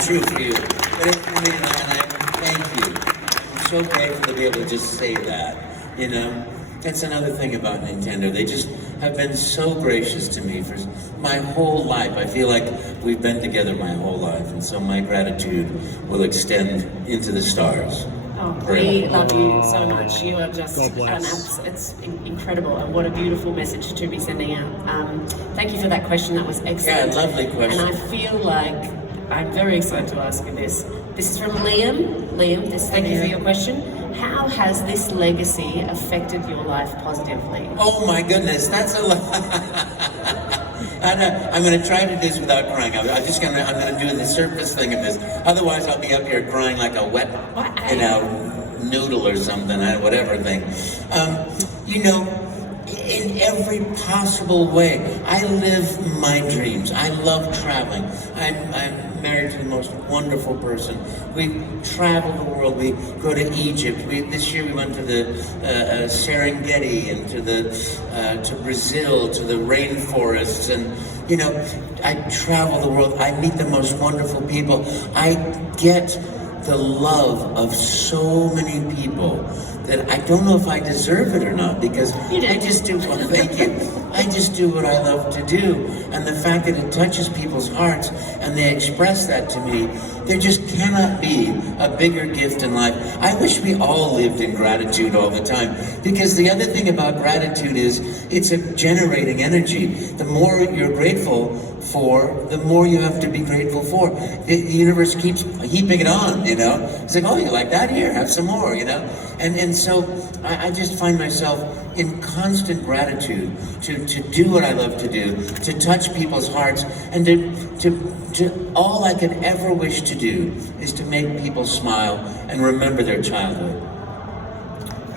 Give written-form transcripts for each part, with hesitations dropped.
true for you. But I thank you. I'm so grateful to be able to just say that, you know? That's another thing about Nintendo. They just have been so gracious to me for my whole life. I feel like we've been together my whole life, and so my gratitude will extend into the stars. Oh, we love you so much. You are just it's incredible, and what a beautiful message to be sending out. Thank you for that question. That was excellent. Yeah, lovely question. And I feel like I'm very excited to ask you this. This is from Liam. Liam, thank you for your question. How has this legacy affected your life positively? Oh my goodness, that's a lot. I'm going to try to do this without crying. I'm going to do the surface thing of this. Otherwise, I'll be up here crying like a wet, noodle or something, whatever thing. In every possible way, I live my dreams. I love traveling. I'm married to the most wonderful person. We travel the world. We go to Egypt. This year we went to the Serengeti and to Brazil, to the rainforests, and I travel the world. I meet the most wonderful people. I get the love of so many people that I don't know if I deserve it or not, because I just do what I just do what I love to do, and the fact that it touches people's hearts and they express that to me, there just cannot be a bigger gift in life. I wish we all lived in gratitude all the time, because the other thing about gratitude is it's a generating energy. The more you're grateful for, the more you have to be grateful for. The universe keeps heaping it on, It's like, oh, you like that? Here, have some more, And so I just find myself in constant gratitude to do what I love to do, to touch people's hearts, and to all I could ever wish to do is to make people smile and remember their childhood.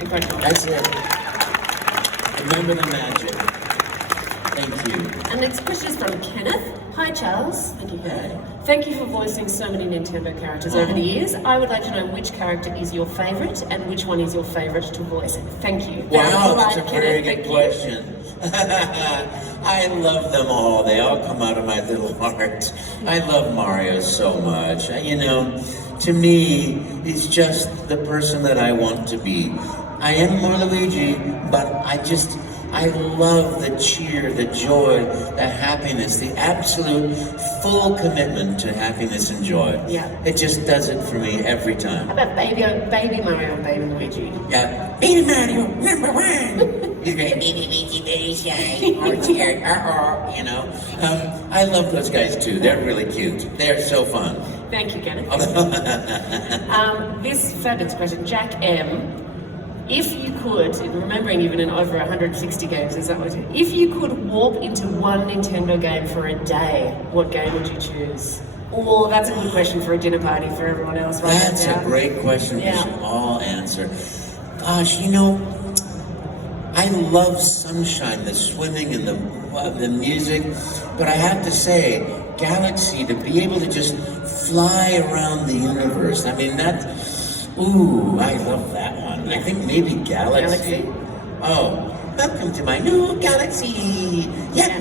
That's it. Remember the magic. Thank you. And next question is from Kenneth. Hi Charles, thank you. Thank you for voicing so many Nintendo characters over the years. I would like to know which character is your favourite and which one is your favourite to voice. Thank you. Wow, that's a very good question. I love them all. They all come out of my little heart. I love Mario so much. To me, he's just the person that I want to be. I am more Luigi, but I love the cheer, the joy, the happiness, the absolute full commitment to happiness and joy. Yeah. It just does it for me every time. How about baby Mario and baby Luigi? Yeah. Baby Mario, number one. He's great. Baby Luigi, very shy. I love those guys too. They're really cute. They're so fun. Thank you, Kenneth. This fabulous question, Jack M. If you could, remembering you've been in over 160 games, is that what it is? If you could warp into one Nintendo game for a day, what game would you choose? Oh, that's a good question for a dinner party for everyone else. Right? That's a great question we should all answer. Gosh, I love sunshine, the swimming and the music, but I have to say, Galaxy, to be able to just fly around the universe, I love that one. I think maybe Galaxy. Oh, welcome to my new Galaxy. Yeah.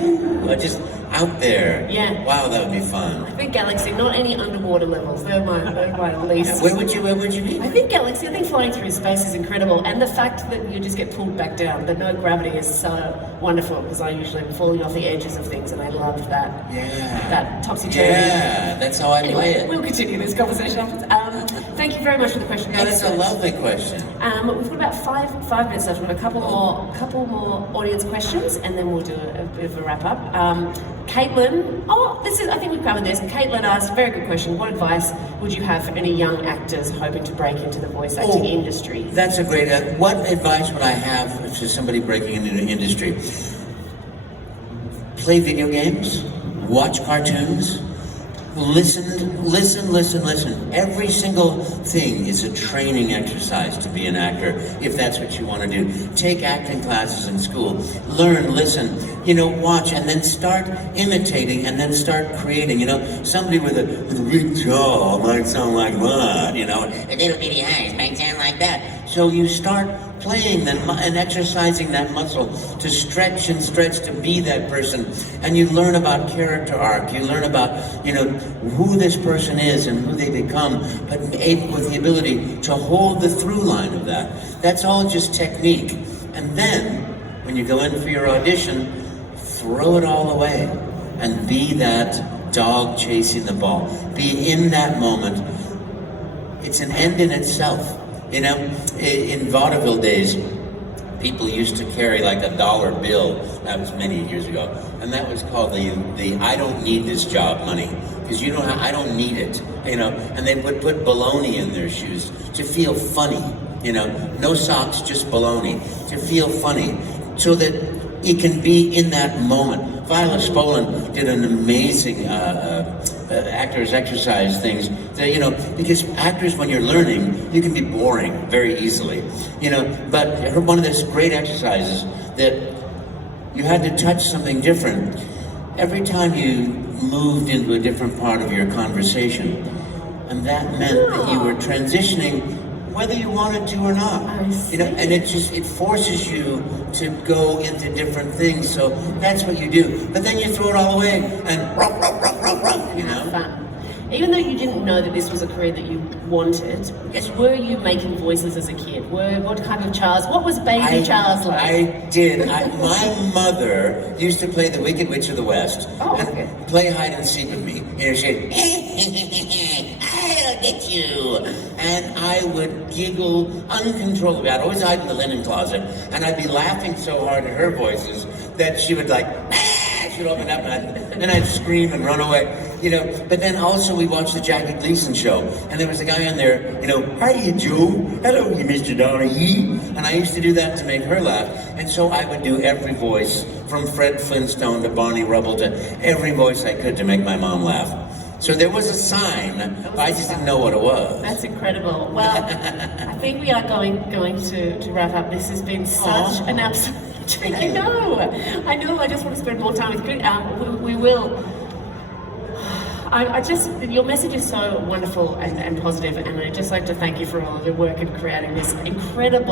Just out there. Yeah. Wow, that would be fun. I think Galaxy, not any underwater levels. They're my least. Where would you be? I think Galaxy. I think flying through space is incredible, and the fact that you just get pulled back down, that no gravity is so wonderful. Because I usually am falling off the edges of things, and I loved that. Yeah. That topsy-turvy. Yeah, that's how I play it. We'll continue this conversation afterwards. Thank you very much for the question. Yeah, that's a lovely question. We've got about five minutes left. We've got a couple more audience questions, and then we'll do a bit of a wrap up. Caitlin, I think we've covered this. Caitlin asked, very good question, what advice would you have for any young actors hoping to break into the voice acting industry? That's a great, what advice would I have to somebody breaking into the industry? Play video games, watch cartoons, listen. Every single thing is a training exercise to be an actor, if that's what you want to do. Take acting classes in school, learn, listen, watch, and then start imitating, and then start creating. Somebody with a big jaw might sound like that, a little bitty eyes might sound like that. So you start playing that and exercising that muscle to stretch and stretch to be that person, and you learn about character arc. You learn about, you know, who this person is and who they become, but with the ability to hold the through line of that. That's all just technique. And then, when you go in for your audition, throw it all away and be that dog chasing the ball. Be in that moment. It's an end in itself. You know, in vaudeville days, people used to carry like $1 bill. That was many years ago, and that was called the I don't need this job money, because you don't. I don't need it. You know, and they would put bologna in their shoes to feel funny. You know, no socks, just bologna to feel funny, so that it can be in that moment. Viola Spolin did an amazing actors exercise things that, you know, because actors, when you're learning, you can be boring very easily, you know, but one of those great exercises that you had to touch something different every time you moved into a different part of your conversation, and that meant that you were transitioning whether you wanted to or not, you know, and it forces you to go into different things. So that's what you do. But then you throw it all away and you know. Fun. Even though you didn't know that this was a career that you wanted, Yes. were you making voices as a kid? What kind of Charles? What was baby Charles like? I did. My mother used to play the Wicked Witch of the West and play hide and seek with me. You know, she'd I'll get you, and I would giggle uncontrollably. I'd always hide in the linen closet, and I'd be laughing so hard at her voices that she would like. She'd open up, and then I'd scream and run away. You know, but then also we watched the Jackie Gleason show, and there was a guy on there, you know, hiya Joe, hello you Mr. Donaghy, and I used to do that to make her laugh, and so I would do every voice, from Fred Flintstone to Barney Rubble to every voice I could to make my mom laugh. So there was a sign, but I just didn't know what it was. That's incredible. Well, I think we are going to wrap up. This has been such an absolute. I know. I just want to spend more time with Chris. We will. I just, your message is so wonderful and positive, and I'd just like to thank you for all of your work in creating this incredible